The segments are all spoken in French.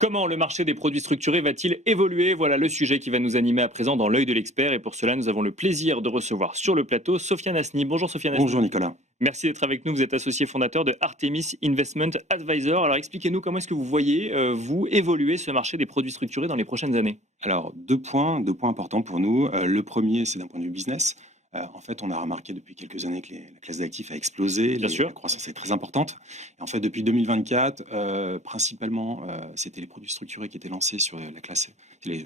Comment le marché des produits structurés va-t-il évoluer? Voilà le sujet qui va nous animer à présent dans l'œil de l'expert. Et pour cela, nous avons le plaisir de recevoir sur le plateau Sofiane Asni. Bonjour Sofiane Bonjour Asni. Nicolas. Merci d'être avec nous. Vous êtes associé fondateur de Artemis Investment Advisor. Alors expliquez-nous comment est-ce que vous voyez, vous, évoluer ce marché des produits structurés dans les prochaines années? Alors deux points importants pour nous. Le premier, c'est d'un point de vue business. En fait, on a remarqué depuis quelques années que la classe d'actifs a explosé, Bien la sûr. croissance est très importante. Et en fait, depuis 2024, principalement, c'était les produits structurés qui étaient lancés sur la classe,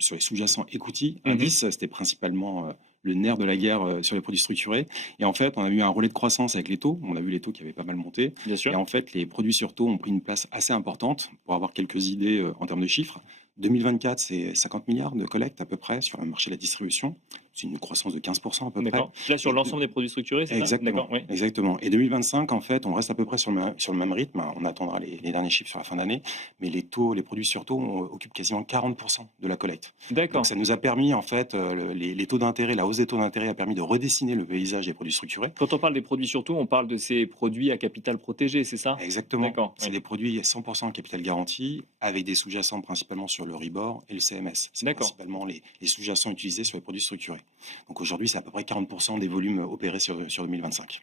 sur les sous-jacents equity. Mhm. Indice, c'était principalement le nerf de la guerre sur les produits structurés. Et en fait, on a eu un relais de croissance avec les taux. On a vu les taux qui avaient pas mal monté. Bien Et sûr. en fait, les produits sur taux ont pris une place assez importante. Pour avoir quelques idées en termes de chiffres, 2024, c'est 50 milliards de collecte à peu près sur le marché de la distribution. C'est une croissance de 15% à peu près. D'accord. Là, sur Et l'ensemble des produits structurés, c'est ça? exactement, D'accord, oui. exactement. Et 2025, en fait, on reste à peu près sur le même rythme. On attendra les derniers chiffres sur la fin d'année. Mais les taux, les produits sur taux occupent quasiment 40% de la collecte. Donc D'accord. ça nous a permis, en fait, les taux d'intérêt, la hausse des taux d'intérêt a permis de redessiner le paysage des produits structurés. Quand on parle des produits surtout, on parle de ces produits à capital protégé, c'est ça? Exactement. D'accord, C'est oui. des produits 100% en capital garanti, avec des sous-jacents principalement sur le Ribor et le CMS. C'est D'accord. principalement les sous-jacents utilisés sur les produits structurés. Donc aujourd'hui, c'est à peu près 40% des volumes opérés sur 2025.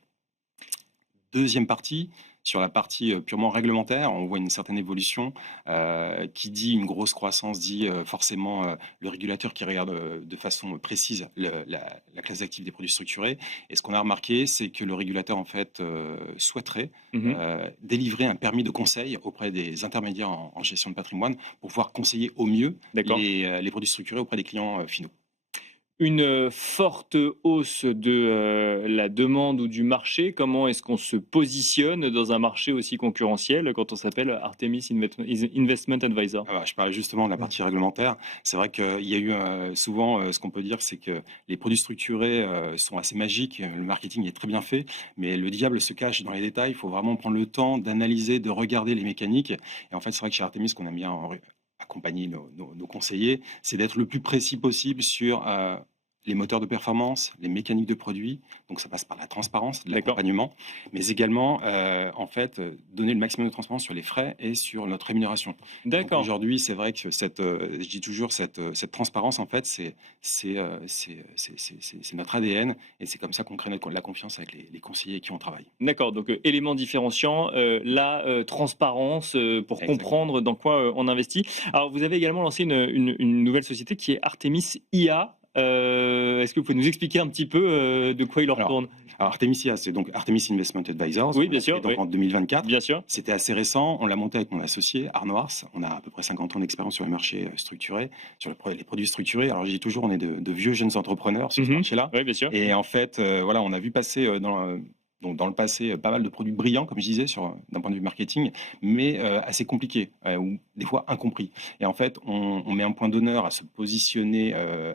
Deuxième partie, sur la partie purement réglementaire, on voit une certaine évolution. Qui dit une grosse croissance dit forcément le régulateur qui regarde de façon précise la classe d'actifs des produits structurés. Et ce qu'on a remarqué, c'est que le régulateur en fait souhaiterait Mhm. délivrer un permis de conseil auprès des intermédiaires en gestion de patrimoine pour pouvoir conseiller au mieux D'accord. les produits structurés auprès des clients finaux. Une forte hausse de, la demande ou du marché. Comment est-ce qu'on se positionne dans un marché aussi concurrentiel quand on s'appelle Artemis Investment Advisor? Ah bah, je parlais justement de la partie réglementaire. C'est vrai qu'il y a eu souvent, ce qu'on peut dire, c'est que les produits structurés sont assez magiques, le marketing est très bien fait, mais le diable se cache dans les détails. Il faut vraiment prendre le temps d'analyser, de regarder les mécaniques. Et en fait, c'est vrai que chez Artemis, qu'on aime bien accompagner nos conseillers, c'est d'être le plus précis possible sur les moteurs de performance, les mécaniques de produits. Donc ça passe par la transparence, de D'accord, l'accompagnement, mais également, en fait, donner le maximum de transparence sur les frais et sur notre rémunération. Donc d'accord. aujourd'hui, c'est vrai que je dis toujours cette transparence en fait, c'est notre ADN et c'est comme ça qu'on crée la confiance avec les conseillers avec qui on travaille. D'accord, donc élément différenciant, la, transparence, pour Exactement. comprendre dans quoi, on investit. Alors vous avez également lancé une nouvelle société qui est Artemis IA. Est-ce que vous pouvez nous expliquer un petit peu, de quoi il en Alors retourne? alors Artemisia, c'est donc Artemis Investment Advisors. Oui, On bien l'a créé sûr, donc oui, en 2024. bien sûr. C'était assez récent. On l'a monté avec mon associé Arnaud Ars. On a à peu près 50 ans d'expérience sur les marchés structurés, sur les produits structurés. Alors je dis toujours, on est de vieux jeunes entrepreneurs sur ce Mmh. marché-là. Oui, bien sûr. Et en fait, voilà, on a vu passer donc dans le passé pas mal de produits brillants, comme je disais, d'un point de vue marketing, mais assez compliqués ou des fois incompris. Et en fait, on met un point d'honneur à se positionner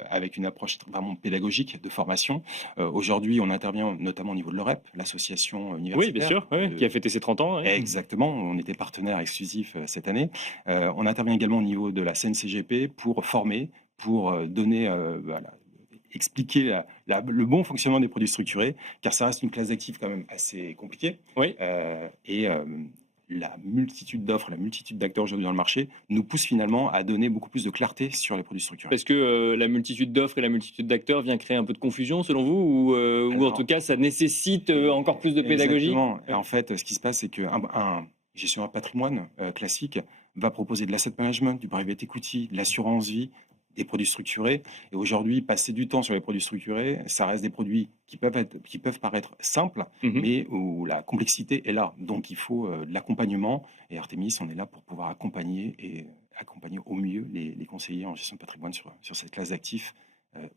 avec une approche vraiment pédagogique de formation. Aujourd'hui, on intervient notamment au niveau de l'OREP, l'association Oui, bien universitaire. sûr, oui, qui a fêté ses 30 ans, oui. Exactement, on était partenaire exclusif cette année. On intervient également au niveau de la CNCGP pour former, pour donner, voilà, expliquer le bon fonctionnement des produits structurés, car ça reste une classe d'actifs quand même assez compliquée. Oui. Et la multitude d'offres, la multitude d'acteurs aujourd'hui dans le marché nous pousse finalement à donner beaucoup plus de clarté sur les produits structurés. Parce que, la multitude d'offres et la multitude d'acteurs vient créer un peu de confusion selon vous? Ou en tout Alors, cas ça nécessite, encore plus de pédagogie? exactement. Et Oui. en fait, ce qui se passe, c'est qu'un gestionnaire de patrimoine classique va proposer de l'asset management, du private equity, de l'assurance vie, des produits structurés. Et aujourd'hui, passer du temps sur les produits structurés, ça reste des produits qui peuvent paraître simples, Mmh. mais où la complexité est là. Donc, il faut de l'accompagnement. Et Artemis, on est là pour pouvoir accompagner et accompagner au mieux les conseillers en gestion de patrimoine sur cette classe d'actifs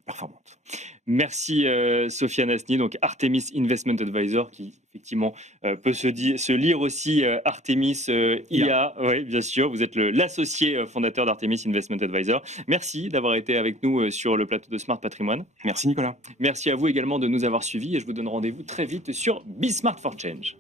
performante. Merci, Sofiane Asni, donc Artemis Investment Advisor qui effectivement, peut se lire aussi, Artemis, IA. IA. Oui, bien sûr, vous êtes l'associé, fondateur d'Artemis Investment Advisor. Merci d'avoir été avec nous, sur le plateau de Smart Patrimoine. Merci Nicolas. Merci à vous également de nous avoir suivis et je vous donne rendez-vous très vite sur Be Smart for Change.